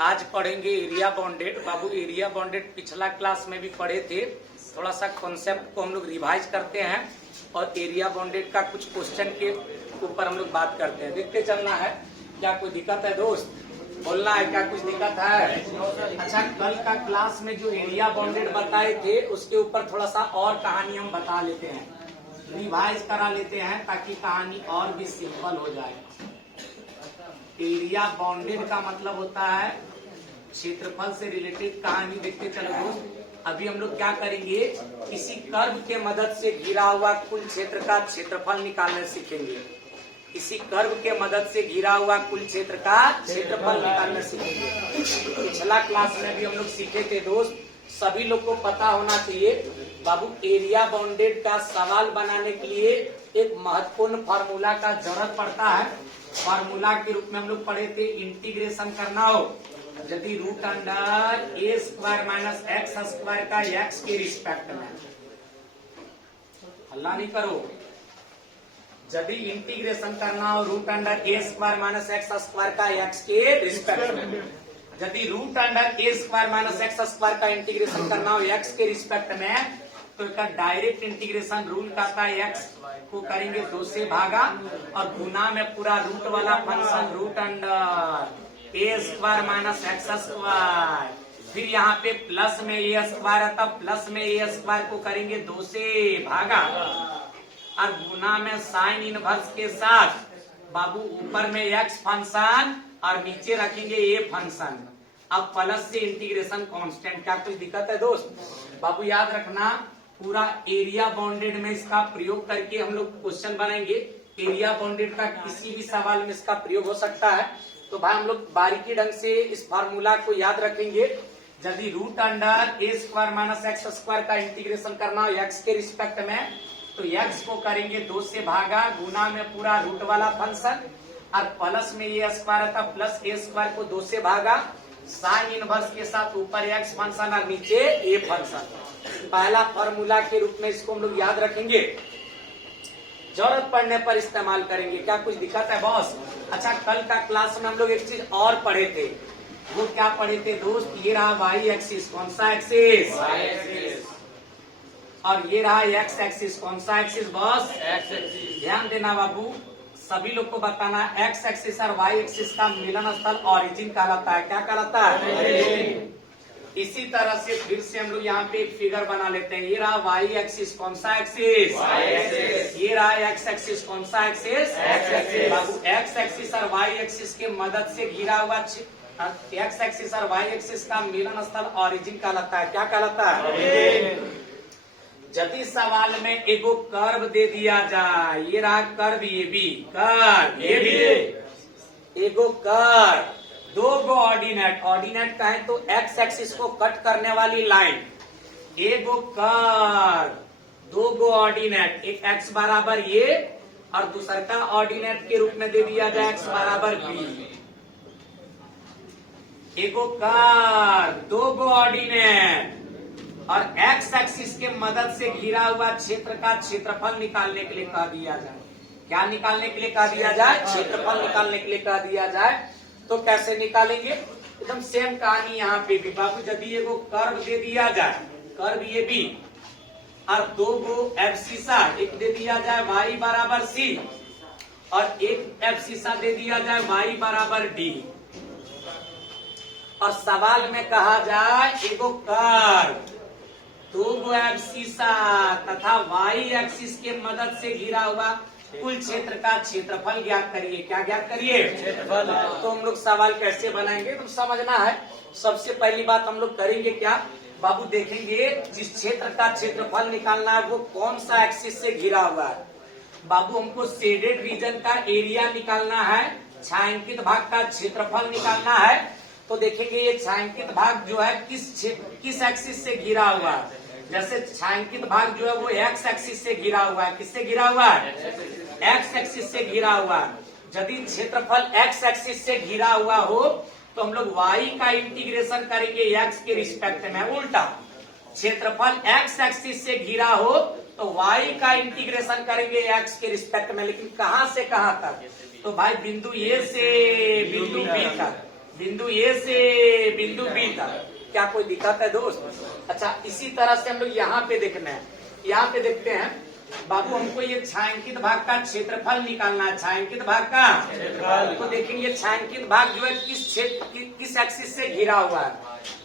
आज पढ़ेंगे area bounded. बाबू area bounded पिछला क्लास में भी पढ़े थे, थोड़ा सा कॉन्सेप्ट को हम लोग रिवाइज करते हैं और एरिया बाउंडेड का कुछ क्वेश्चन के ऊपर हम लोग बात करते हैं। देखते चलना है। क्या कोई दिक्कत है दोस्त? बोलना है, क्या कुछ दिक्कत है? अच्छा, कल का क्लास में जो एरिया बाउंडेड बताए थे उसके ऊपर थोड़ा सा और कहानी हम बता लेते हैं, रिवाइज करा लेते हैं ताकि कहानी और भी सिंपल हो जाए। एरिया बाउंडेड का मतलब होता है क्षेत्रफल से रिलेटेड कहानी। देखते चलो दोस्त, अभी हम लोग क्या करेंगे, किसी कर्व के मदद से घिरा हुआ कुल क्षेत्र का क्षेत्रफल निकालना सीखेंगे। किसी कर्व के मदद से घिरा हुआ कुल क्षेत्र का क्षेत्रफल निकालना सीखेंगे। पिछला क्लास में भी हम लोग सीखे थे दोस्त, सभी लोग को पता होना चाहिए। बाबू एरिया बाउंडेड का सवाल बनाने के लिए एक महत्वपूर्ण फार्मूला का जरूरत पड़ता है। फार्मूला के रूप में हम लोग पढ़े थे, इंटीग्रेशन करना हो यदि root under a square minus x square का एक्स के रिस्पेक्ट में, हल्ला नहीं करो, यदि इंटीग्रेशन करना हो root under a square minus x square का एक्स के रिस्पेक्ट में, यदि root under a square minus x square का इंटीग्रेशन करना हो एक्स के रिस्पेक्ट में, तो इसका डायरेक्ट इंटीग्रेशन रूल कहता है एक्स को करेंगे 2 से भागा और गुना में पूरा रूट वाला function root under a square minus x square, फिर यहाँ पे प्लस में ए स्क्वायर है तब प्लस में ए स्क्वायर को करेंगे 2 से भागा और गुना में साइन इनवर्स के साथ बाबू ऊपर में एक्स फंक्शन और नीचे रखेंगे ए फंक्शन। अब प्लस से इंटीग्रेशन कांस्टेंट। क्या कोई दिक्कत है दोस्त? बाबू याद रखना, पूरा एरिया बाउंडेड में इसका प्रयोग करके हम लोग क्वेश्चन बनाएंगे। एरिया बाउंडेड का किसी भी सवाल में इसका प्रयोग हो सकता है। तो भाई हम लोग बारीकी ढंग से इस फार्मूला को याद रखेंगे। यदि root under a square minus x square का इंटीग्रेशन करना हो एक्स के रिस्पेक्ट में, तो एक्स को करेंगे 2 से भागा गुना में पूरा रूट वाला फंक्शन और प्लस में ए स्क्वायर था प्लस ए स्क्वायर को 2 से भागा साइन इनवर्स के साथ ऊपर एक्स फंक्शन और नीचे ए फंक्शन। पहला फार्मूला के रूप में इसको हम लोग याद रखेंगे, जरूरत पड़ने पर इस्तेमाल करेंगे। क्या कुछ दिक्कत है बॉस? अच्छा, कल का क्लास में हम लोग एक चीज और पढ़े थे, वो क्या पढ़े थे दोस्त? ये रहा वाई एक्सिस। कौन सा एक्सिस? Y axis. और ये रहा एक्स एक्सिस। कौन सा एक्सिस बॉस? X axis. ध्यान देना बाबू, सभी लोग को बताना, एक्स एक्सिस और वाई एक्सिस का मिलन स्थल ऑरिजिन कहलाता है। क्या कहलाता है? इसी तरह से फिर से हम लोग यहाँ पे एक फिगर बना लेते हैं। ये रहा वाई एक्सिस। कौन सा एक्सिस? Y axis. ये रहा एक्स एक्सिस। कौन सा एक्सिस? X axis. बाबू एक्स एक्सिस और वाई एक्सिस के मदद से घिरा हुआ एक्स एक्सिस और वाई एक्सिस का मिलन स्थल ऑरिजिन कहलाता है। क्या कहलाता है? यदि सवाल में एगो कर्व दे दिया जाए, ये रहा कर्व ये भी, कर्व ये भी, एगो कर्व, 2 गो ऑर्डिनेट, ऑर्डिनेट कहे तो एक्स एक्सिस को कट करने वाली लाइन, एगो कर्व, 2 गो ऑर्डिनेट, एक एक्स बराबर ये और दूसरा का ऑर्डिनेट के रूप में दे दिया जाए एक्स बराबर बी। एगो कर्व, 2 गो ऑर्डिनेट और एक्स एक्सिस के मदद से घिरा हुआ क्षेत्र का क्षेत्रफल निकालने के लिए कह दिया जाए। क्या निकालने के लिए कह दिया जाए? क्षेत्रफल निकालने के लिए कह दिया जाए। तो कैसे निकालेंगे? एकदम सेम कहानी यहाँ पे भी बाबू, यदि एगो कर्व दे दिया जाए, कर्व ये भी और 2 गो एब्सिसा, एक दे दिया जाए वाई बराबर सी और एक एब्सिसा दे दिया जाए वाई बराबर डी, और सवाल में कहा जाए एगो कर्व, 2 गो एब्सिसा तथा वाई एक्सिस के मदद से घिरा हुआ कुल क्षेत्र का क्षेत्रफल ज्ञात करिए। क्या ज्ञात करिए? क्षेत्रफल। तो हम लोग सवाल कैसे बनाएंगे तो समझना है। सबसे पहली बात हम लोग करेंगे क्या बाबू, देखेंगे जिस क्षेत्र का क्षेत्रफल निकालना है वो कौन सा एक्सिस से घिरा हुआ है। बाबू हमको शेडेड रीजन का एरिया निकालना है, छायांकित भाग का क्षेत्रफल निकालना है। तो देखेंगे ये छायांकित भाग जो है किस एक्सिस से घिरा हुआ है। जैसे छायांकित भाग जो है वो एक्स एक्सिस से घिरा हुआ है। किससे घिरा हुआ है? एक्स एक्सिस से घिरा हुआ है। यदि क्षेत्रफल एक्स एक्सिस से घिरा हुआ हो तो हम लोग वाई का इंटीग्रेशन करेंगे एक्स के रिस्पेक्ट में। उल्टा क्षेत्रफल एक्स एक्सिस से घिरा हो तो वाई का इंटीग्रेशन करेंगे एक्स के रिस्पेक्ट में। लेकिन कहां से कहां तक? तो भाई बिंदु ए से बिंदु बी तक, बिंदु ए से बिंदु बी तक। क्या कोई दिक्कत है दोस्त? अच्छा, इसी तरह से हम लोग यहाँ पे देखना है। यहाँ पे देखते हैं बाबू, हमको ये छायांकित भाग का क्षेत्रफल निकालना है। छायांकित भाग का क्षेत्रफल तो देखेंगे, छायांकित भाग जो है किस क्षेत्र किस एक्सिस से घिरा हुआ है।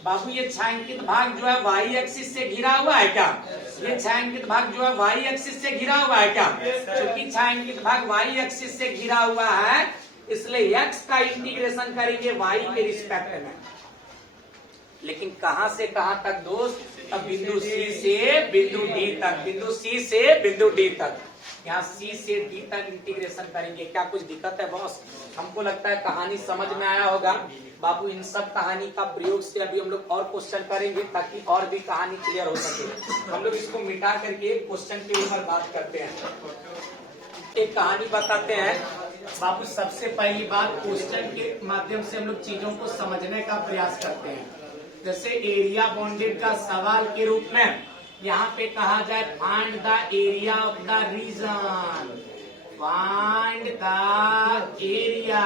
बाबू ये छायांकित भाग जो है वाई एक्सिस से घिरा हुआ है क्या? ये छायांकित भाग जो है वाई एक्सिस से घिरा हुआ है क्या? क्योंकि छायांकित भाग वाई एक्सिस से घिरा हुआ है, इसलिए एक्स का इंटीग्रेशन करेंगे वाई के रिस्पेक्ट में। लेकिन कहां से कहां तक दोस्त? अब बिंदु सी से बिंदु डी तक, बिंदु सी से बिंदु डी तक। यहाँ सी से डी तक इंटीग्रेशन करेंगे। क्या कुछ दिक्कत है बॉस? हमको लगता है कहानी समझ में आया होगा। बाबू इन सब कहानी का प्रयोग से अभी हम लोग और क्वेश्चन करेंगे ताकि और भी कहानी क्लियर हो सके। हम लोग इसको मिटा करके क्वेश्चन के ऊपर बात करते हैं। एक कहानी बताते हैं बाबू। सबसे पहली बात, क्वेश्चन के माध्यम से हम लोग चीजों को समझने का प्रयास करते हैं। जैसे एरिया बाउंडेड का सवाल के रूप में यहाँ पे कहा जाए find the area of the region, find the area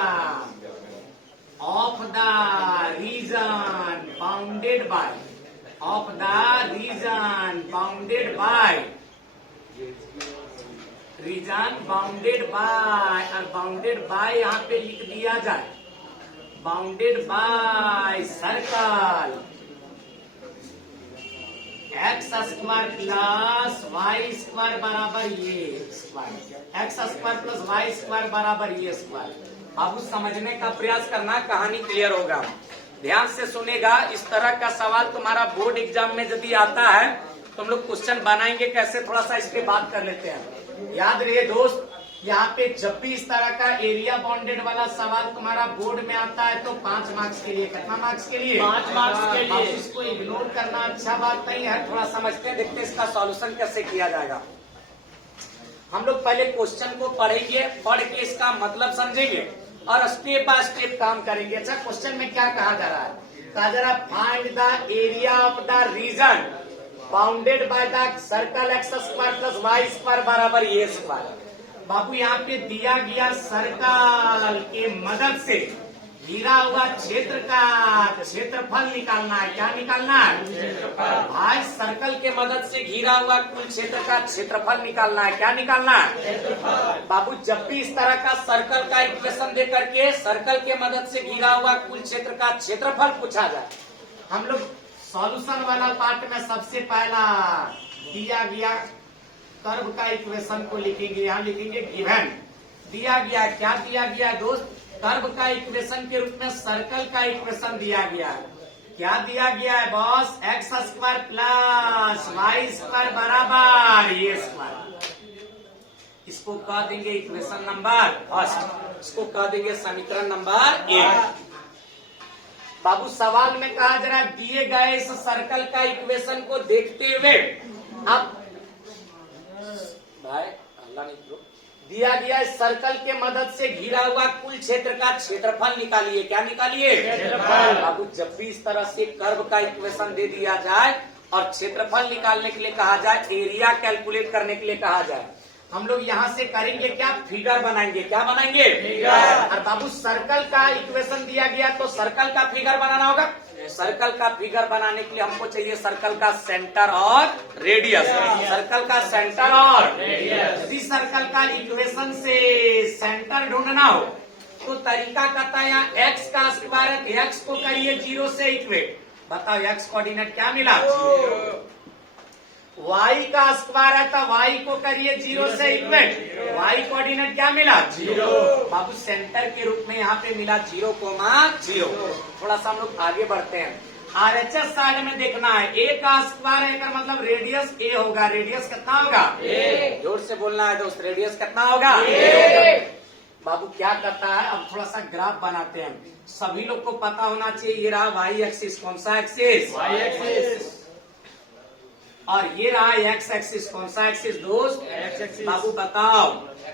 of the region bounded by, of the region bounded by, region bounded by, और बाउंडेड बाय यहाँ पे लिख दिया जाए bounded by circle x square plus y square बराबर ये square, x square plus y square बराबर ये स्क्वायर। बाबू समझने का प्रयास करना, कहानी क्लियर होगा। ध्यान से सुनेगा। इस तरह का सवाल तुम्हारा बोर्ड एग्जाम में यदि आता है तो हम लोग क्वेश्चन बनाएंगे कैसे, थोड़ा सा इस पे बात कर लेते हैं। याद रहे दोस्त, यहाँ पे जब भी इस तरह का एरिया बाउंडेड वाला सवाल तुम्हारा बोर्ड में आता है तो 5 मार्क्स के लिए, कितना मार्क्स के लिए? 5 मार्क्स के लिए। इसको इग्नोर करना अच्छा बात नहीं है। थोड़ा समझते हैं, देखते हैं इसका सॉल्यूशन कैसे किया जाएगा। हम लोग पहले क्वेश्चन को पढ़ेंगे, पढ़ के इसका मतलब समझेंगे और स्टेप बाय स्टेप काम करेंगे। अच्छा, क्वेश्चन में क्या कहा जा रहा है? कहा जा रहा है find the area of the region bounded by the circle x square plus y square बराबर ये स्क्वायर। बाबू यहाँ पे दिया गया सर्कल के मदद से घिरा हुआ क्षेत्र का क्षेत्रफल निकालना है। क्या निकालना है? भाई सर्कल के मदद से घिरा हुआ कुल क्षेत्र का क्षेत्रफल निकालना है। क्या निकालना है? बाबू जब भी इस तरह का सर्कल का इक्वेशन दे करके सर्कल के मदद से घिरा हुआ कुल क्षेत्र का क्षेत्रफल पूछा जाए, हम लोग सॉल्यूशन वाला पार्ट में सबसे पहला दिया गया कर्व का इक्वेशन को लिखेंगे। यहाँ लिखेंगे गिवन, दिया गया, क्या दिया गया दोस्त? कर्व का इक्वेशन के रूप में सर्कल का इक्वेशन दिया गया है। क्या दिया गया है boss? X square plus y square बराबर ये स्क्वायर। इसको कह देंगे इक्वेशन नंबर फर्स्ट, इसको कह देंगे समीकरण नंबर 1। बाबू सवाल में कहा जरा दिए गए इस सर्कल का इक्वेशन को देखते हुए अब भाई अल्लाह नहीं करो, दिया गया इस सर्कल के मदद से घिरा हुआ कुल क्षेत्र का क्षेत्रफल निकालिए। क्या निकालिए? क्षेत्रफल। बाबू जब भी इस तरह से कर्व का इक्वेशन दे दिया जाए और क्षेत्रफल निकालने के लिए कहा जाए, एरिया कैलकुलेट करने के लिए कहा जाए, हम लोग यहाँ से करेंगे क्या? फिगर बनाएंगे। क्या बनाएंगे? फिगर। और बाबू सर्कल का इक्वेशन दिया गया तो सर्कल का फिगर बनाना होगा। सर्कल का फिगर बनाने के लिए हमको चाहिए सर्कल का सेंटर और रेडियस। सर्कल का सेंटर और रेडियस। यदि सर्कल का इक्वेशन से सेंटर ढूंढना हो तो तरीका कहता है यहाँ एक्स का स्क्वायर है, एक्स को करिए 0 से इक्वेट। बताओ एक्स कोऑर्डिनेट क्या मिला? वाई का स्क्वायर है तो वाई को करिए 0 से इक्वेट, वाई कोऑर्डिनेट क्या मिला? 0। बाबू सेंटर के रूप में यहाँ पे मिला 0,0। थोड़ा सा हम लोग आगे बढ़ते हैं। आरएचएस साइड में देखना है, ए का स्क्वायर है का मतलब रेडियस ए होगा। रेडियस कितना होगा? ए। जोर से बोलना है दोस्त, रेडियस कितना होगा? ए। बाबू क्या करता है, अब थोड़ा सा ग्राफ बनाते हैं। सभी लोग को पता होना चाहिए ये रहा वाई एक्सिस। कौन सा एक्सिस? Y axis. और ये रहा एक्स एक्सिस। कौन सा एक्सिस दोस्त? X axis. बाबू बताओ,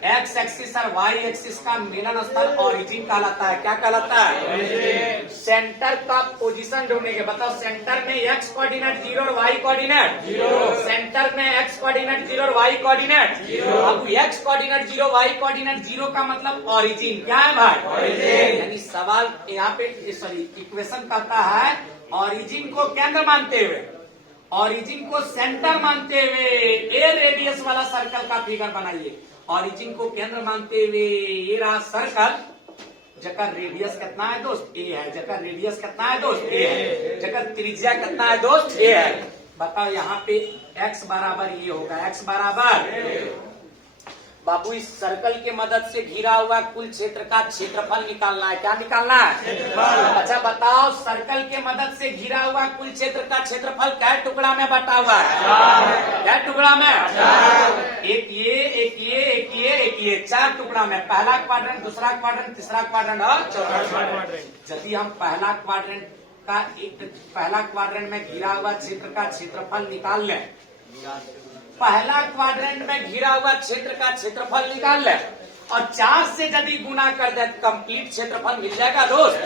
एक्स एक्सिस और वाई एक्सिस का मिलन स्थल ओरिजिन कहलाता है। क्या कहलाता है? सेंटर का पोजीशन ढूंढेंगे। बताओ, सेंटर में एक्स कोऑर्डिनेट 0 और वाई कोऑर्डिनेट 0। सेंटर में एक्स कोऑर्डिनेट 0 और वाई कोऑर्डिनेट 0। अब एक्स कोऑर्डिनेट 0 वाई कोऑर्डिनेट 0 का मतलब ओरिजिन। क्या है भाई? ओरिजिन। यानी सवाल यहाँ पे सॉरी इक्वेशन कहता है ओरिजिन को केंद्र मानते हुए, ओरिजिन को सेंटर मानते हुए ए रेडियस वाला सर्कल का फिगर बनाइए। ओरिजिन को केंद्र मानते हुए ये रहा सर्कल, जकर रेडियस कितना है दोस्त? ए है। जकर रेडियस कितना है दोस्त? ए है। जकर त्रिज्या कितना है दोस्त? ए है। बताओ यहाँ पे x बराबर ये होगा, x बराबर बाबू इस सर्कल के मदद से घिरा हुआ कुल क्षेत्र का क्षेत्रफल निकालना है। क्या निकालना है? अच्छा बताओ, सर्कल के मदद से घिरा हुआ कुल क्षेत्र का क्षेत्रफल कै टुकड़ा में बटा हुआ है? कै टुकड़ा में? एक ये, एक ये, एक ये, एक ये, 4 टुकड़ा में। पहला क्वाड्रेंट, दूसरा क्वाड्रेंट, तीसरा क्वाड्रेंट और चौथा क्वाड्रेंट। यदि हम पहला क्वाड्रेंट में घिरा हुआ क्षेत्र का क्षेत्रफल निकाल लें, पहला क्वाड्रेंट में घिरा हुआ क्षेत्र का क्षेत्रफल निकाल ले और 4 से यदि गुना कर दे तो कंप्लीट क्षेत्रफल मिल जाएगा दोस्त।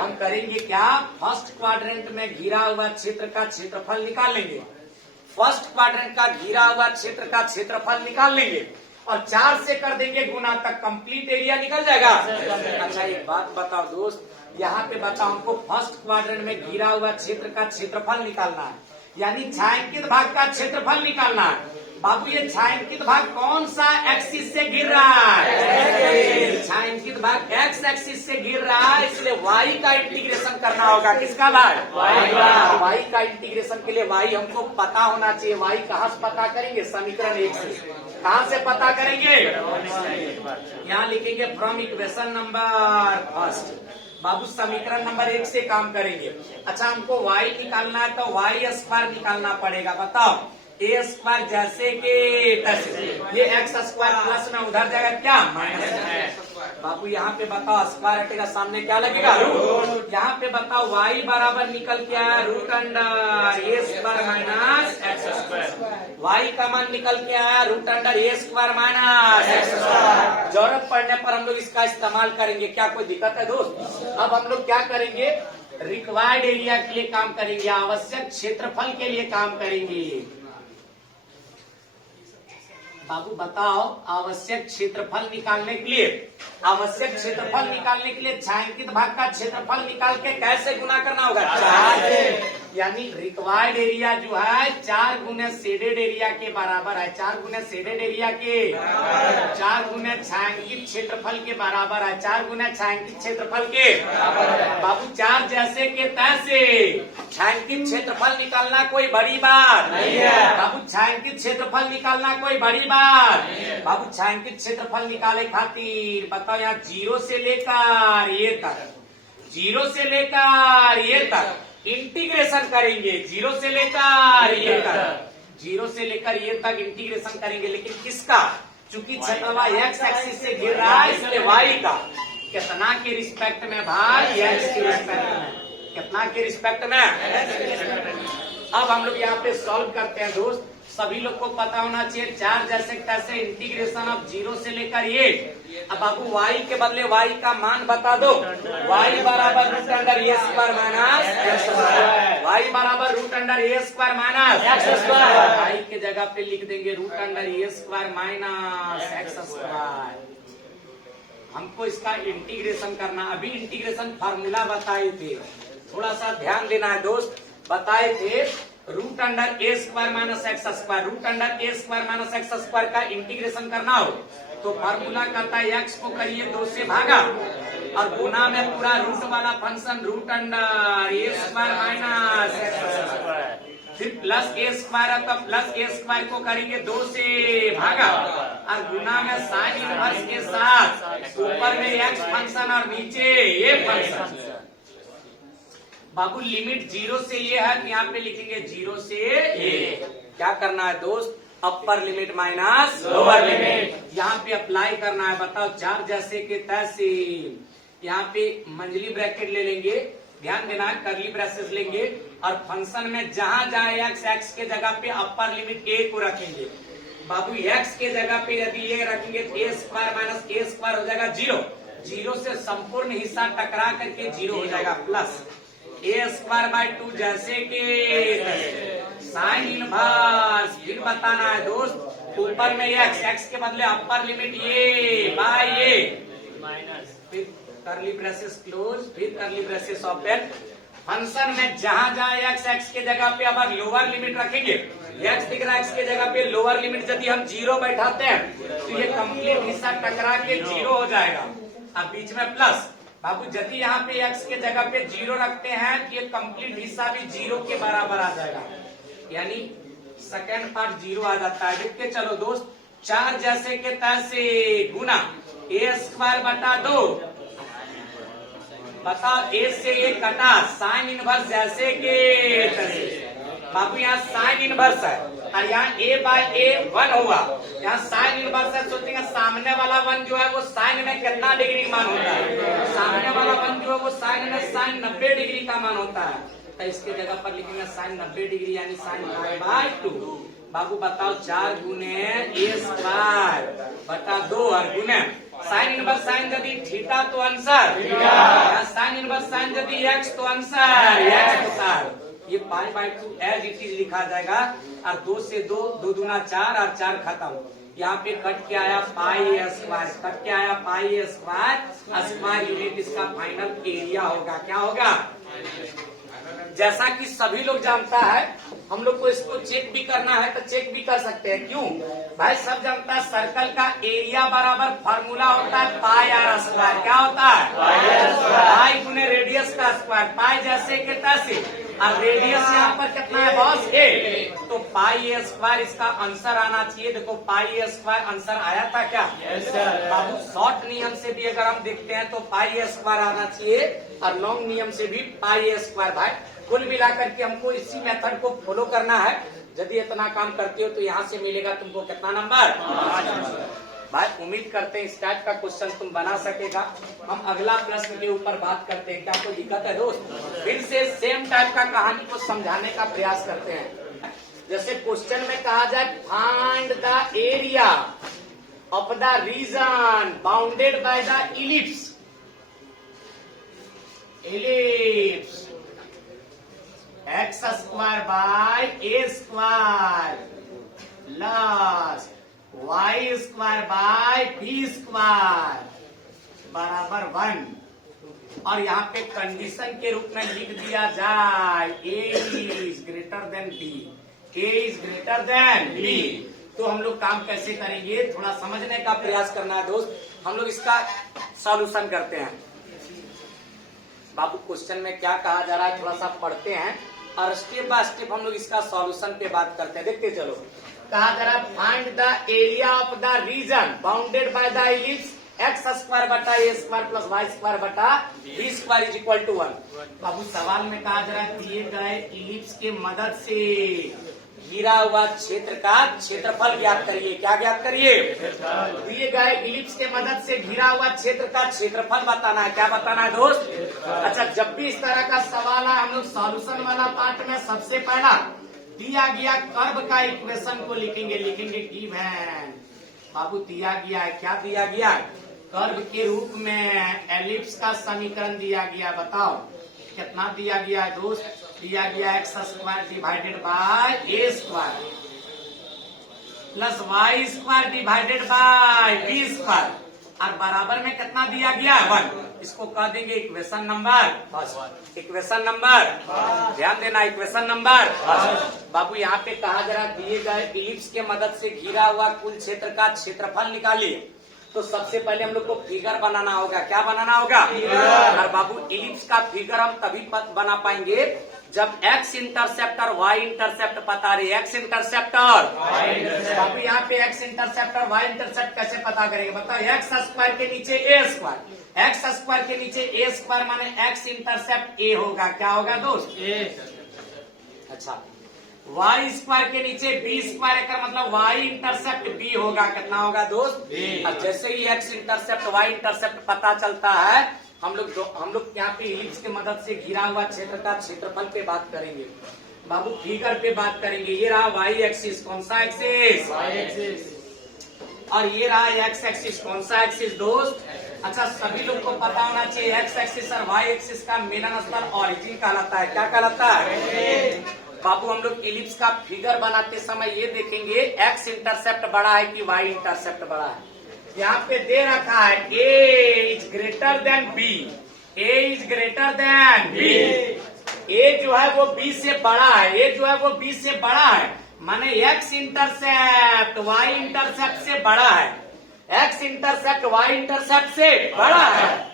हम करेंगे क्या? फर्स्ट क्वाड्रेंट में घिरा हुआ क्षेत्र का क्षेत्रफल निकाल लेंगे, फर्स्ट क्वाड्रेंट का घिरा हुआ क्षेत्र का क्षेत्रफल निकाल लेंगे और 4 से कर देंगे गुना, तक कंप्लीट एरिया निकल जाएगा। अच्छा एक बात बताओ दोस्त, यहाँ पे बताओ हमको फर्स्ट क्वाड्रेंट में घिरा हुआ क्षेत्र का क्षेत्रफल निकालना है, यानी छायांकित भाग का क्षेत्रफल निकालना है। बाबू ये छायांकित भाग कौन सा एक्सिस से गिर रहा है? छायांकित भाग एक्स एक्सिस से गिर रहा है, इसलिए वाई का इंटीग्रेशन करना होगा। किसका भाई? वाई का इंटीग्रेशन के लिए वाई हमको पता होना चाहिए। वाई कहाँ से पता करेंगे? समीकरण 1 से। कहाँ से पता करेंगे? यहाँ लिखेंगे फ्रॉम इक्वेशन नंबर फर्स्ट। बाबू समीकरण नंबर 1 से काम करेंगे। अच्छा हमको y निकालना है तो y स्क्वायर निकालना पड़ेगा। बताओ, ए स्क्वायर जैसे कि तैसे, ये एक्स स्क्वायर प्लस में उधर जाएगा क्या? माइनस। बाबू यहाँ पे बताओ, स्क्वायर हटेगा सामने क्या लगेगा? रूट। यहाँ पे बताओ y बराबर निकल क्या है? Root under a square minus x square. y का मान निकल क्या है? Root under a square minus x square. जरूरत पड़ने पर हम लोग इसका इस्तेमाल करेंगे। क्या कोई दिक्कत है दोस्त? अब हम लोग क्या करेंगे? रिक्वायर्ड एरिया के लिए काम करेंगे, आवश्यक क्षेत्रफल के लिए काम करेंगे। बाबू बताओ, आवश्यक क्षेत्रफल निकालने के लिए, आवश्यक क्षेत्रफल निकालने के लिए छायांकित भाग का क्षेत्रफल निकाल के कैसे गुना करना होगा? 4 से। यानी रिक्वायर्ड एरिया जो है 4 गुने शेडेड एरिया के बराबर है। 4 गुने शेडेड एरिया के 4 गुने छायांकित क्षेत्रफल के बराबर है। 4 गुने छायांकित क्षेत्रफल के बाबू 4 जैसे के तैसे। छायांकित क्षेत्रफल निकालना कोई बड़ी बात नहीं है बाबू। छायांकित क्षेत्रफल निकालना कोई बड़ी बात बाबू। छायांकित क्षेत्रफल निकाले खातिर बताओ, यहाँ 0 से लेकर ये तक, 0 से लेकर ये तक इंटीग्रेशन करेंगे। 0 से लेकर ये तक, 0 से लेकर ये तक इंटीग्रेशन करेंगे। लेकिन किसका? चूंकि क्षेत्रफल एक्स एक्सिस से गिर रहा है, इसलिए वाई का। कितना के रिस्पेक्ट में भाई? एक्स के रिस्पेक्ट में। कितना के रिस्पेक्ट में? अब हम लोग यहाँ पे सॉल्व करते हैं दोस्त। सभी लोग को पता होना चाहिए 4 जैसे कैसे इंटीग्रेशन ऑफ 0 से लेकर ये। अब बाबू y के बदले y का मान बता दो। y बराबर root under a square minus x square. y बराबर root under a square minus x square. y के जगह पे लिख देंगे root under a square minus x square. हमको इसका इंटीग्रेशन करना। अभी इंटीग्रेशन फार्मूला बताए थे, थोड़ा सा ध्यान देना है दोस्त। बताए थे root under a square minus x square, root under a square minus x square का इंटीग्रेशन करना हो तो फार्मूला कहता है एक्स को करिए 2 से भागा और गुना में पूरा रूट वाला function root under a square minus x square. फिर प्लस ए स्क्वायर है तो प्लस ए स्क्वायर को करेंगे 2 से भागा और गुना में साइन इनवर्स के साथ ऊपर में एक्स फंक्शन और नीचे ये फंक्शन। बाबू लिमिट 0 से ये है, यहाँ पे लिखेंगे 0 से ये। क्या करना है दोस्त? अपर लिमिट माइनस लोअर लिमिट यहाँ पे अप्लाई करना है। बताओ 4 जैसे के तैसे। यहाँ पे मंजली ब्रैकेट ले लेंगे, ध्यान देना है, करली ब्रेसेस लेंगे और फंक्शन में जहां जहां एक्स के जगह पे अपर लिमिट ए को रखेंगे। बाबू एक्स के जगह पे यदि ये रखेंगे तो ए स्क्वायर माइनस ए स्क्वायर हो जाएगा 0। 0 से संपूर्ण हिस्सा टकरा करके 0 हो जाएगा प्लस ए स्क्वायर बाय 2 जैसे कि साइन इनवर्स। फिर बताना है दोस्त ऊपर में एक्स के बदले अपर लिमिट ए बाय ए माइनस फिर करली ब्रेसेस क्लोज फिर करली ब्रेसेस ओपन। फंक्शन में जहां जहां एक्स के जगह पे अब लोअर लिमिट रखेंगे एक्स दिख रहा है एक्स के जगह पे लोअर लिमिट यदि हम 0 बैठाते हैं तो ये कंप्लीट हिस्सा टकरा के 0 हो जाएगा। अब बीच में प्लस बाबू यदि यहाँ पे एक्स के जगह पे 0 रखते हैं तो ये कंप्लीट हिस्सा भी 0 के बराबर आ जाएगा, यानी सेकेंड पार्ट 0 आ जाता है। देख के चलो दोस्त 4 जैसे के तैसे गुना ए स्क्वायर बटा 2 बताओ ए से ए कटा साइन इनवर्स जैसे के तैसे। बाबू यहाँ साइन इनवर्स है और यहाँ ए बाय ए 1 हुआ, यहाँ साइन इनवर्स है। सोचेंगे सामने वाला 1 जो है वो साइन में कितना डिग्री मान होता है, सामने वाला 1 जो है वो साइन में साइन 90 डिग्री का मान होता है। तो इसके जगह पर लिखेंगे साइन 90 डिग्री यानी साइन बाय 2। बाबू बताओ 4 गुने ए स्क्वायर बटा 2 और गुने साइन इनवर्स साइन यदि थीटा तो आंसर साइन इनवर्स साइन यदि एक्स तो आंसर एक्स होता है। ये pi by 2 as it is लिखा जाएगा और 2 से 2 2 दूना 4 और 4 खत्म। यहाँ पे कट के आया पाई ए स्क्वायर, कट के आया पाई ए स्क्वायर स्क्वायर यूनिट इसका फाइनल एरिया होगा। क्या होगा? जैसा कि सभी लोग जानता है हम लोग को इसको चेक भी करना है तो चेक भी कर सकते हैं। क्यों भाई? सब जानता है सर्कल का एरिया बराबर फार्मूला होता है पाई आर स्क्वायर। क्या होता है? पाई गुने रेडियस का स्क्वायर। पाई जैसे के तैसे और रेडियस यहाँ पर कितना है बॉस? ए। तो पाई ए स्क्वायर इसका आंसर आना चाहिए। देखो पाई ए स्क्वायर आंसर आया था क्या? बाबू शॉर्ट नियम से भी अगर हम देखते हैं तो पाई ए स्क्वायर आना चाहिए और लॉन्ग नियम से भी पाई ए स्क्वायर। भाई कुल मिलाकर के हमको इसी मेथड को फॉलो करना है। यदि इतना काम करते हो तो यहाँ से मिलेगा तुमको कितना नंबर? 5 नंबर। भाई उम्मीद करते हैं इस टाइप का क्वेश्चन तुम बना सकेगा। हम अगला प्रश्न के ऊपर बात करते हैं। क्या कोई दिक्कत है दोस्त? फिर से सेम टाइप का कहानी को समझाने का प्रयास करते हैं। जैसे क्वेश्चन में कहा जाए find the area of the region bounded by the ellipse. Ellipse x square by a square plus y square by b square बराबर 1। और यहाँ पे कंडीशन के रूप में लिख दिया जाए a is greater than b, a is greater than b. तो हम लोग काम कैसे करेंगे थोड़ा समझने का प्रयास करना है दोस्त। हम लोग इसका सॉल्यूशन करते हैं। बाबू क्वेश्चन में क्या कहा जा रहा है थोड़ा सा पढ़ते हैं और स्टेप बाय स्टेप हम लोग इसका सॉल्यूशन पे बात करते हैं। देखते चलो। कहा जा रहा है find the area of the region bounded by the ellipse x square बटा a square plus y square बटा b square is equal to 1। बाबू सवाल में कहा जा रहा है दिए गए इलिप्स के मदद से घिरा हुआ क्षेत्र का क्षेत्रफल ज्ञात करिए। क्या ज्ञात करिए? दिए गए इलिप्स के मदद से घिरा हुआ क्षेत्र का क्षेत्रफल बताना है। क्या बताना है दोस्त? अच्छा जब भी इस तरह का सवाल है हम लोग सॉल्यूशन वाला पार्ट में सबसे पहला दिया गया कर्व का इक्वेशन को लिखेंगे। गिवन बाबू दिया गया है, क्या दिया गया? कर्व के रूप में एलिप्स का समीकरण दिया गया। बताओ कितना दिया गया है दोस्त? दिया गया x square divided by a square plus y square divided by b square और बराबर में कितना दिया गया? 1। इसको कह देंगे equation number first. Equation number ध्यान देना, इक्वेशन नंबर बाबू यहाँ पे कहा जरा दिए गए इलिप्स के मदद से घिरा हुआ कुल क्षेत्र का क्षेत्रफल निकालिए। तो सबसे पहले हम लोग को फिगर बनाना होगा। क्या बनाना होगा? और बाबू इलिप्स का फिगर हम तभी बना पाएंगे जब एक्स इंटरसेप्ट और वाई इंटरसेप्ट पता रहे। एक्स इंटरसेप्ट और बाबू यहाँ पे एक्स इंटरसेप्ट और वाई इंटरसेप्ट कैसे पता करेंगे? बताओ एक्स स्क्वायर के नीचे ए स्क्वायर, एक्स स्क्वायर के नीचे ए स्क्वायर माने एक्स इंटरसेप्ट ए होगा। क्या होगा दोस्त? ए। अच्छा वाई स्क्वायर के नीचे बी स्क्वायर का मतलब वाई इंटरसेप्ट बी होगा। कितना होगा दोस्त? और जैसे ही एक्स इंटरसेप्ट वाई इंटरसेप्ट पता चलता है हम लोग यहाँ पे इलिप्स की मदद से घिरा हुआ क्षेत्र का क्षेत्रफल पे बात करेंगे। बाबू फिगर पे बात करेंगे। ये रहा वाई एक्सिस, कौन सा एक्सिस? Y axis. और ये रहा एक्स एक्सिस, कौन सा एक्सिस दोस्त? अच्छा, सभी लोग को पता होना चाहिए एक्स एक्सिस और वाई एक्सिस का मिलन स्थल ऑरिजिन कहलाता है। क्या कहलाता है? बाबू हम लोग इलिप्स का फिगर बनाते समय ये देखेंगे एक्स इंटरसेप्ट बड़ा है कि वाई इंटरसेप्ट बड़ा है। यहाँ पे दे रखा है a is greater than b, a is greater than b. A जो है वो बी से बड़ा है, ए जो है वो बी से बड़ा है, माने एक्स इंटरसेप्ट वाई इंटरसेप्ट से बड़ा है, एक्स इंटरसेप्ट वाई इंटरसेप्ट से बड़ा है।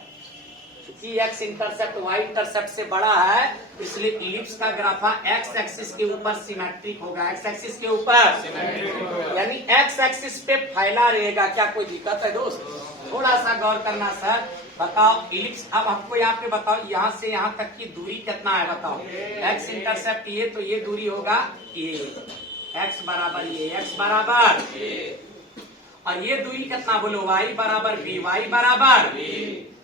क्योंकि एक्स इंटरसेप्ट वाई इंटरसेप्ट से बड़ा है इसलिए इलिप्स का ग्राफा एक्स एक्सिस के ऊपर सिमेट्रिक होगा, एक्स एक्सिस के ऊपर यानी एक्स एक्सिस पे फैला रहेगा। क्या कोई दिक्कत है दोस्त? थोड़ा सा गौर करना सर। बताओ इलिप्स, अब हमको यहाँ पे बताओ यहाँ से यहाँ तक की दूरी कितना है बताओ? एक्स इंटरसेप्ट ये तो ये दूरी होगा ये, एक्स बराबर ये, एक्स बराबर और ये दूरी कितना बोलो? वाई बराबर बी, वाई बराबर।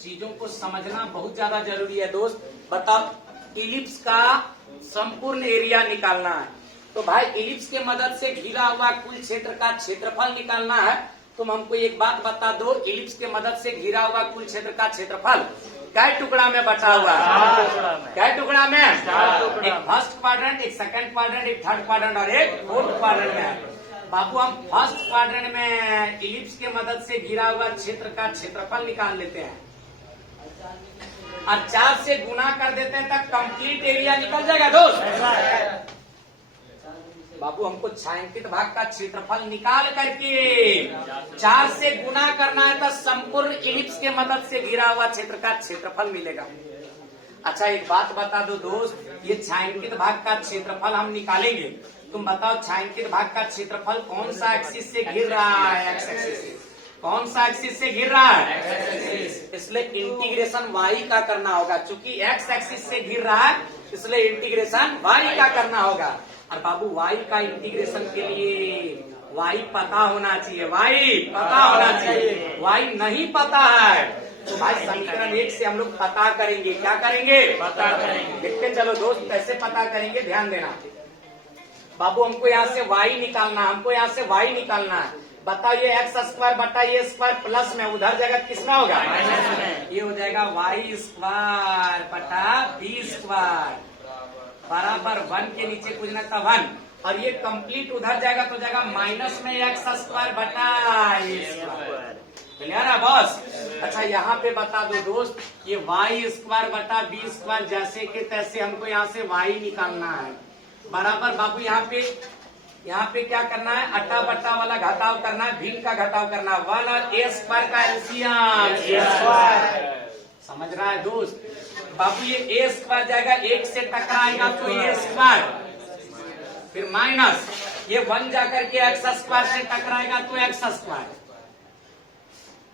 चीजों को समझना बहुत ज्यादा जरूरी है दोस्त। बताओ इलिप्स का संपूर्ण एरिया निकालना है तो भाई इलिप्स के मदद से घिरा हुआ कुल क्षेत्र का क्षेत्रफल निकालना है। तुम हमको एक बात बता दो, इलिप्स के मदद से घिरा हुआ कुल क्षेत्र का क्षेत्रफल क्या टुकड़ा में बटा हुआ है? क्या टुकड़ा में? एक फर्स्ट क्वाड्रेंट, एक सेकंड क्वाड्रेंट, एक थर्ड क्वाड्रेंट और एक फोर्थ क्वाड्रेंट में है। बाबू हम फर्स्ट क्वाड्रेंट में इलिप्स के मदद से घिरा हुआ क्षेत्र का क्षेत्रफल निकाल लेते हैं और 4 से गुना कर देते हैं तब कंप्लीट एरिया निकल जाएगा दोस्त। बाबू हमको छायांकित भाग का क्षेत्रफल निकाल करके 4 से गुना करना है तो संपूर्ण इलिप्स के मदद से घिरा हुआ क्षेत्र का क्षेत्रफल मिलेगा। अच्छा एक बात बता दो दोस्त, ये छायांकित भाग का क्षेत्रफल हम निकालेंगे। तुम बताओ छायांकित भाग का क्षेत्रफल कौन सा एक्सिस से घिर रहा है? एक्स एक्सिस से। कौन सा एक्सिस से घिर रहा है? इसलिए इंटीग्रेशन वाई का करना होगा। चूंकि एक्स एक्सिस से घिर रहा है इसलिए इंटीग्रेशन वाई का करना होगा। और बाबू वाई का इंटीग्रेशन के लिए वाई पता होना चाहिए, वाई पता होना चाहिए। वाई नहीं पता है तो भाई समीकरण 1 से हम लोग पता करेंगे। क्या करेंगे? पता करेंगे। देखते चलो दोस्त कैसे पता करेंगे, ध्यान देना। बाबू हमको यहाँ से वाई निकालना, हमको यहाँ से वाई निकालना है। बताओ ये एक्स स्क्वायर बटा ये स्क्वायर प्लस में उधर जगह किसमें होगा? ये हो जाएगा वाई स्क्वायर बटा बी स्क्वायर बराबर 1 के नीचे कुछ ना था 1 और ये कंप्लीट उधर जाएगा तो जाएगा माइनस में एक्स स्क्वायर बटा ये स्क्वायर। क्लियर है बॉस? अच्छा यहाँ पे बता दो दोस्त, ये वाई स्क्वायर बटा बी स्क्वायर जैसे के तैसे हमको यहाँ से वाई निकालना है बराबर। बाबू यहाँ पे क्या करना है? अट्टा बट्टा वाला घटाव करना है, भिन्न का घटाव करना है। 1 और ए स्क्वायर का एलसीएम ए स्क्वायर। समझ रहा है दोस्त? बाबू ये ए स्क्वायर जाएगा, 1 से टकराएगा तो ए स्क्वायर, फिर माइनस ये 1 जाकर के एक्स स्क्वायर से टकराएगा तो एक्स स्क्वायर।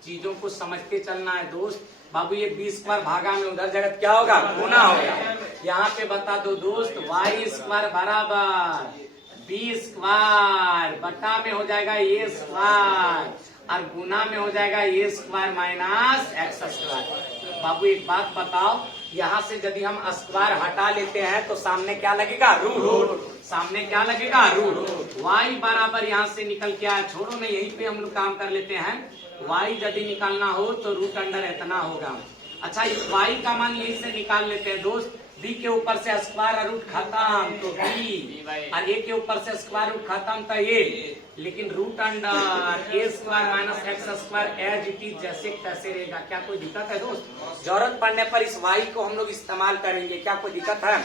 चीजों को समझते चलना है दोस्त। बाबू ये बी स्क्वायर भागा में उधर जगह क्या होगा? गुना होगा। यहाँ पे बता दो दोस्त वाई स्क्वायर बराबर बी स्क्वायर बटा में हो जाएगा ए स्क्वायर और गुना में हो जाएगा ए स्क्वायर माइनस एक्स स्क्वायर। बाबू एक बात बताओ, यहाँ से यदि हम स्क्वायर हटा लेते हैं तो सामने क्या लगेगा? रूट। सामने क्या लगेगा? रूट। वाई बराबर यहाँ से निकल के आया, छोड़ो ना यहीं पे हम लोग काम कर लेते हैं। वाई यदि निकालना हो तो रूट अंडर इतना होगा। अच्छा वाई का मान यहीं से निकाल लेते हैं दोस्त। बी के ऊपर से स्क्वायर रूट खत्म तो बी और ए के ऊपर से स्क्वायर रूट खत्म तो ए, लेकिन root under a square minus x square as it is जैसे तैसे रहेगा। क्या कोई दिक्कत है दोस्त? जरूरत पड़ने पर इस वाई को हम लोग इस्तेमाल करेंगे। क्या कोई दिक्कत है?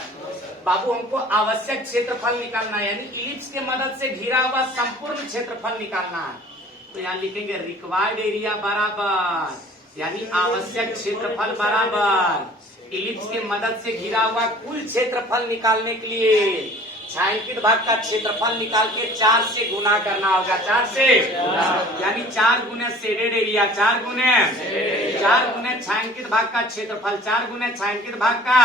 बाबू हमको आवश्यक क्षेत्रफल निकालना है यानी इलिप्स के मदद से घिरा हुआ संपूर्ण क्षेत्रफल निकालना है। तो यहाँ लिखेंगे रिक्वायर्ड एरिया बराबर यानी आवश्यक क्षेत्रफल बराबर इलिप्स के मदद से घिरा हुआ कुल क्षेत्रफल निकालने के लिए छायांकित भाग का क्षेत्रफल निकाल के 4 से गुना करना होगा। 4 से यानी 4 गुने शेडेड एरिया, 4 गुने छायांकित भाग का क्षेत्रफल, 4 गुने छायांकित भाग का।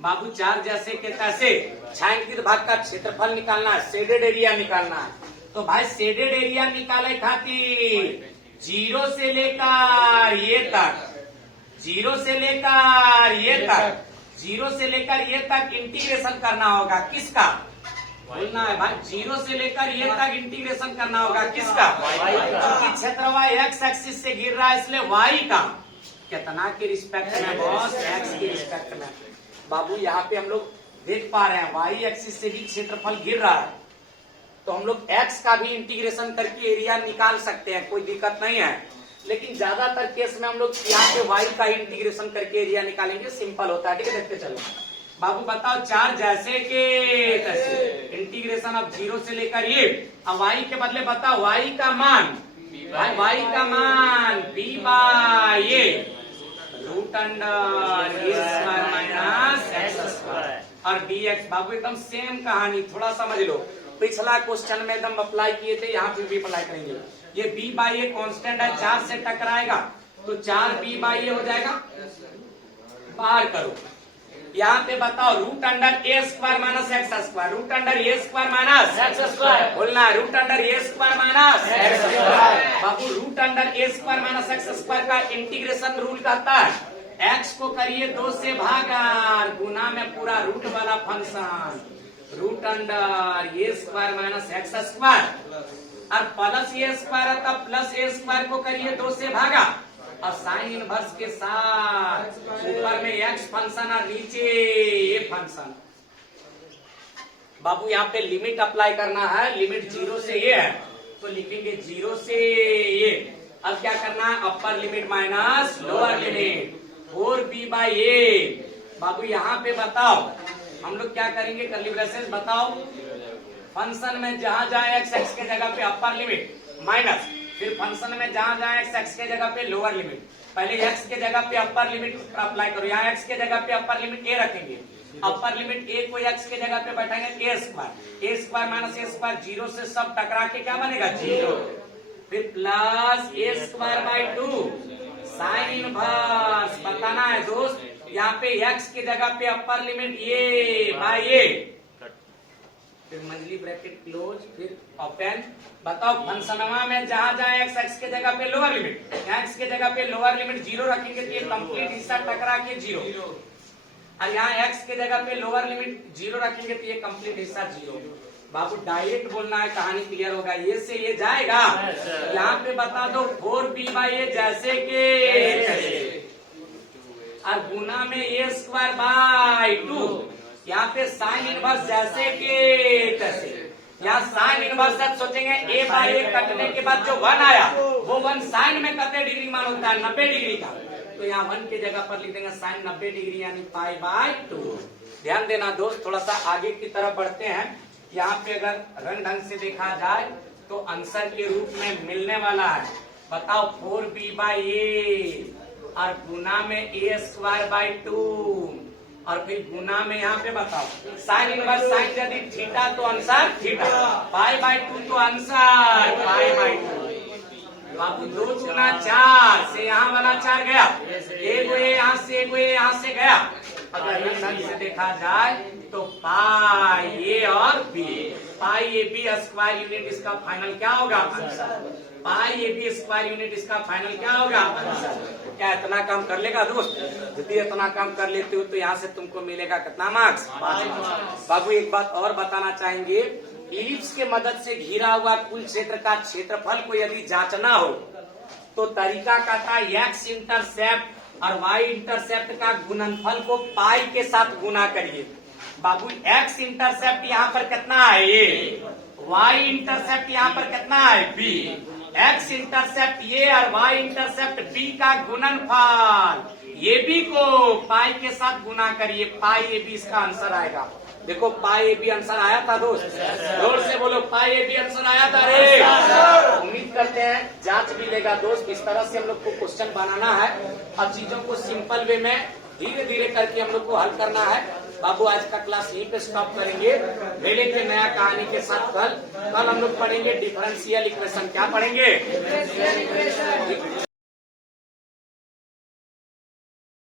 बाबू 4 जैसे के तैसे छायांकित भाग का क्षेत्रफल निकालना है, शेडेड एरिया निकालना है। तो भाई शेडेड एरिया निकाले खातिर 0 से लेकर ये तक जीरो से लेकर ये तक, जीरो से लेकर ये तक इंटीग्रेशन करना होगा। किसका बोलना है भाई? जीरो से लेकर ये तक इंटीग्रेशन करना होगा। किसका? क्योंकि क्षेत्र y एक्स एक्सिस से गिर रहा है, इसलिए y का कितना के रिस्पेक्ट में बॉस? x के रिस्पेक्ट में। बाबू यहाँ पे हम लोग देख पा रहे हैं y एक्सिस से भी क्षेत्रफल गिर रहा है, तो हम लोग x का भी इंटीग्रेशन करके एरिया निकाल सकते हैं, कोई दिक्कत नहीं है। लेकिन ज्यादातर केस में हम लोग यहाँ पे y का इंटीग्रेशन करके एरिया निकालेंगे, सिंपल होता है। ठीक है, देखते चलो। बाबू बताओ, चार जैसे के तैसे इंटीग्रेशन अब जीरो से लेकर ये, अब y के बदले बताओ y का मान, भाई y का मान b बाय ये root under a square minus x square और dx। बाबू एकदम सेम कहानी, थोड़ा समझ लो। पिछला क्वेश्चन में एकदम अप्लाई किए थे, यहाँ पे भी अप्लाई करेंगे। ये b बाई ए कॉन्स्टेंट है, 4 से टकराएगा तो 4b बाई ए हो जाएगा। बाहर करो, यहाँ पे बताओ root under a square minus x square, root under a square minus x square बोलना है, root under a square minus x square. बाबू root under a square minus x square का इंटीग्रेशन रूल कहता है एक्स को करिए 2 से भागाकार, गुना में पूरा रूट वाला function, root under a square minus x square और प्लस ए स्क्वायर है तब प्लस ए स्क्वायर को करिए 2 से भागा और साइन इनवर्स के साथ ऊपर में एक्स फंक्शन और नीचे ये फंक्शन। बाबू यहाँ पे लिमिट अप्लाई करना है, लिमिट जीरो से ये है तो लिखेंगे जीरो से ये। अब क्या करना है? Upper limit minus lower limit 4b by a. बाबू यहाँ पे बताओ हम लोग क्या करेंगे, कर्ली ब्रेसेस बताओ, फंक्शन में जहां जहां एक्स एक्स के जगह पे अपर लिमिट माइनस, फिर फंक्शन में जहां जहां एक्स एक्स के जगह पे लोअर लिमिट, पहले एक्स के जगह पे अपर लिमिट अप्लाई करो। यहाँ एक्स के जगह पे अपर लिमिट ए रखेंगे, अपर लिमिट ए को एक्स के जगह पे बैठाएंगे ए स्क्वायर माइनस ए स्क्वायर, जीरो से सब टकरा के क्या बनेगा? जीरो। फिर plus A square by 2 sine inverse. बताना है दोस्त, यहाँ पे एक्स की जगह पे अपर लिमिट ए बाई ए, फिर मंथली ब्रैकेट क्लोज, फिर ओपन। बताओ फंक्शनवा में जहां जहां एक्स एक्स के जगह पे लोअर लिमिट, एक्स के जगह पे लोअर लिमिट जीरो रखेंगे तो ये कंप्लीट हिस्सा टकरा के जीरो, और यहाँ एक्स के जगह पे लोअर लिमिट जीरो रखेंगे तो ये कंप्लीट हिस्सा जीरो। बाबू डायरेक्ट बोलना है, कहानी क्लियर होगा। ये से ये जाएगा, यहाँ पे बता दो 4b बाई ए जैसे के और गुना में ए स्क्वायर बाई 2, यहाँ पे साइन इनवर्स जैसे के तैसे। यहाँ साइन इनवर्स अब सोचेंगे ए बाई ए कटने के बाद जो 1 आया वो 1 साइन में कितने डिग्री मान होता है? 90 डिग्री का, तो यहाँ 1 के जगह पर लिख देंगे साइन 90 डिग्री यानी पाई बाई 2। ध्यान देना दोस्त, थोड़ा सा आगे की तरफ बढ़ते हैं। यहाँ पे अगर रंग ढंग से देखा जाए तो आंसर के रूप में मिलने वाला है, बताओ 4b बाई ए और गुना में ए स्क्वायर बाई 2 और फिर गुना में यहाँ पे बताओ साइन इनवर्स, साइन यदि थीटा तो आंसर थीटा, पाई बाई 2 तो आंसर पाई बाई 2। बाबू 2 गुना 4 से यहाँ वाला 4 गया, एक यहाँ से एक यहाँ से गया। अगर इस ढंग से देखा जाए तो पाई ए और b, pi a b square unit इसका फाइनल क्या होगा? Answer. Pi a b square unit इसका फाइनल क्या होगा? आंसर। क्या इतना काम कर लेगा दोस्त? यदि इतना काम कर लेते हो तो यहाँ से तुमको मिलेगा कितना मार्क्स? 5 मार्क्स। बाबू एक बात और बताना चाहेंगे, इलिप्स के मदद से घिरा हुआ कुल क्षेत्र का क्षेत्रफल को यदि जांचना हो तो तरीका कहता है एक्स इंटरसेप्ट और वाई इंटरसेप्ट का गुणनफल को पाई के साथ गुना करिए। बाबू एक्स इंटरसेप्ट यहाँ पर कितना है? ए। वाई इंटरसेप्ट यहाँ पर कितना है? बी। एक्स इंटरसेप्ट ये और वाई इंटरसेप्ट बी का गुणनफल ये बी को पाई के साथ गुना करिए, पाई ए बी इसका आंसर आएगा। देखो पाई ए बी आंसर आया था दोस्त, जोर से बोलो पाई ए बी आंसर आया था रे। उम्मीद करते हैं जांच भी लेगा दोस्त। इस तरह से हम लोग को क्वेश्चन बनाना है और चीजों को सिंपल वे में धीरे धीरे करके हम लोग को हल करना है। बाबू आज का क्लास यहीं पे स्टॉप करेंगे, मिलेंगे नया कहानी के साथ कल हम लोग पढ़ेंगे डिफरेंशियल इक्वेशन। क्या पढ़ेंगे?